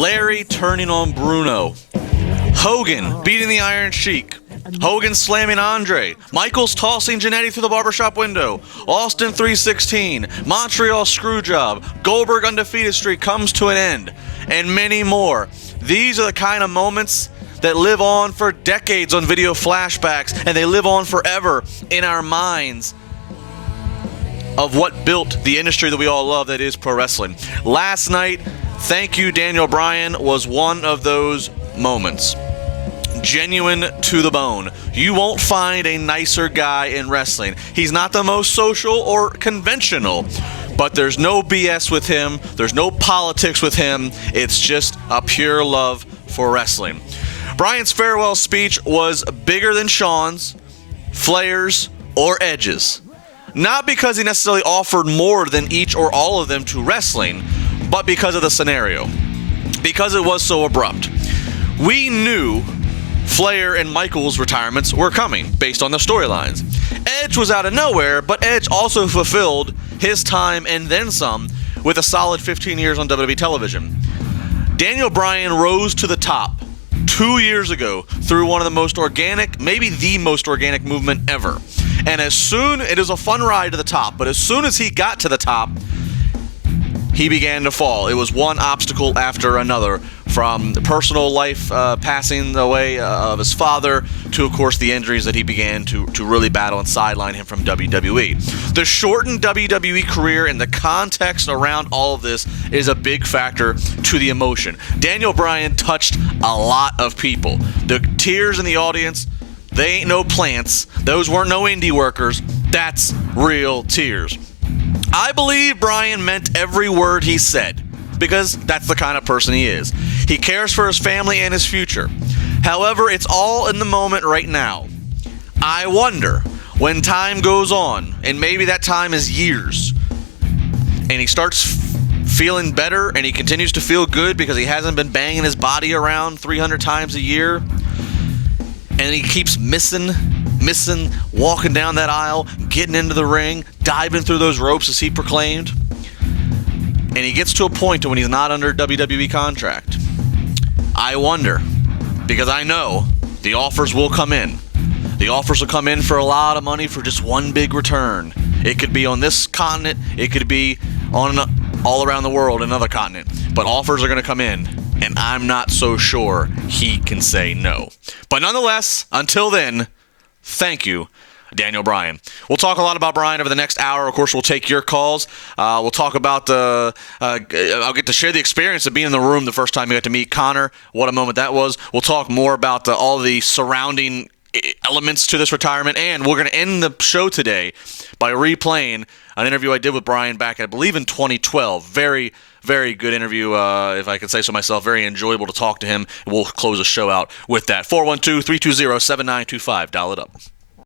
Larry turning on Bruno. Hogan beating the Iron Sheik. Hogan slamming Andre. Michaels tossing Jannetty through the barbershop window. Austin 316. Montreal Screwjob. Goldberg undefeated streak comes to an end. And many more. These are the kind of moments that live on for decades on video flashbacks, and they live on forever in our minds of what built the industry that we all love, that is pro wrestling. Last night, thank you, Daniel Bryan, was one of those moments. Genuine to the bone. You won't find a nicer guy in wrestling. He's not the most social or conventional, but there's no BS with him. There's no politics with him. It's just a pure love for wrestling. Bryan's farewell speech was bigger than Shawn's, Flair's, or Edge's. Not because he necessarily offered more than each or all of them to wrestling, but because of the scenario. Because it was so abrupt. We knew Flair and Michaels' retirements were coming based on the storylines. Edge was out of nowhere, but Edge also fulfilled his time and then some with a solid 15 years on WWE television. Daniel Bryan rose to the top 2 years ago through one of the most organic, maybe the most organic movement ever. And it was a fun ride to the top, but as soon as he got to the top, he began to fall. It was one obstacle after another, from the personal life passing away of his father to, of course, the injuries that he began to really battle and sideline him from WWE. The shortened WWE career and the context around all of this is a big factor to the emotion. Daniel Bryan touched a lot of people. The tears in the audience, they ain't no plants. Those weren't no indie workers. That's real tears. I believe Bryan meant every word he said, because that's the kind of person he is. He cares for his family and his future. However, it's all in the moment right now. I wonder, when time goes on, and maybe that time is years, and he starts feeling better, and he continues to feel good because he hasn't been banging his body around 300 times a year, and he keeps missing, walking down that aisle, getting into the ring, diving through those ropes as he proclaimed. And he gets to a point when he's not under WWE contract. I wonder, because I know the offers will come in. The offers will come in for a lot of money for just one big return. It could be on this continent. It could be on all around the world, another continent. But offers are going to come in. And I'm not so sure he can say no. But nonetheless, until then, thank you, Daniel Bryan. We'll talk a lot about Bryan over the next hour. Of course, we'll take your calls. We'll talk about I'll get to share the experience of being in the room the first time you got to meet Connor. What a moment that was. We'll talk more about all the surrounding elements to this retirement. And we're going to end the show today by replaying an interview I did with Bryan back, I believe, in 2012. Very, very good interview, if I could say so myself. Very enjoyable to talk to him. We'll close the show out with that. 412-320-7925. Dial it up.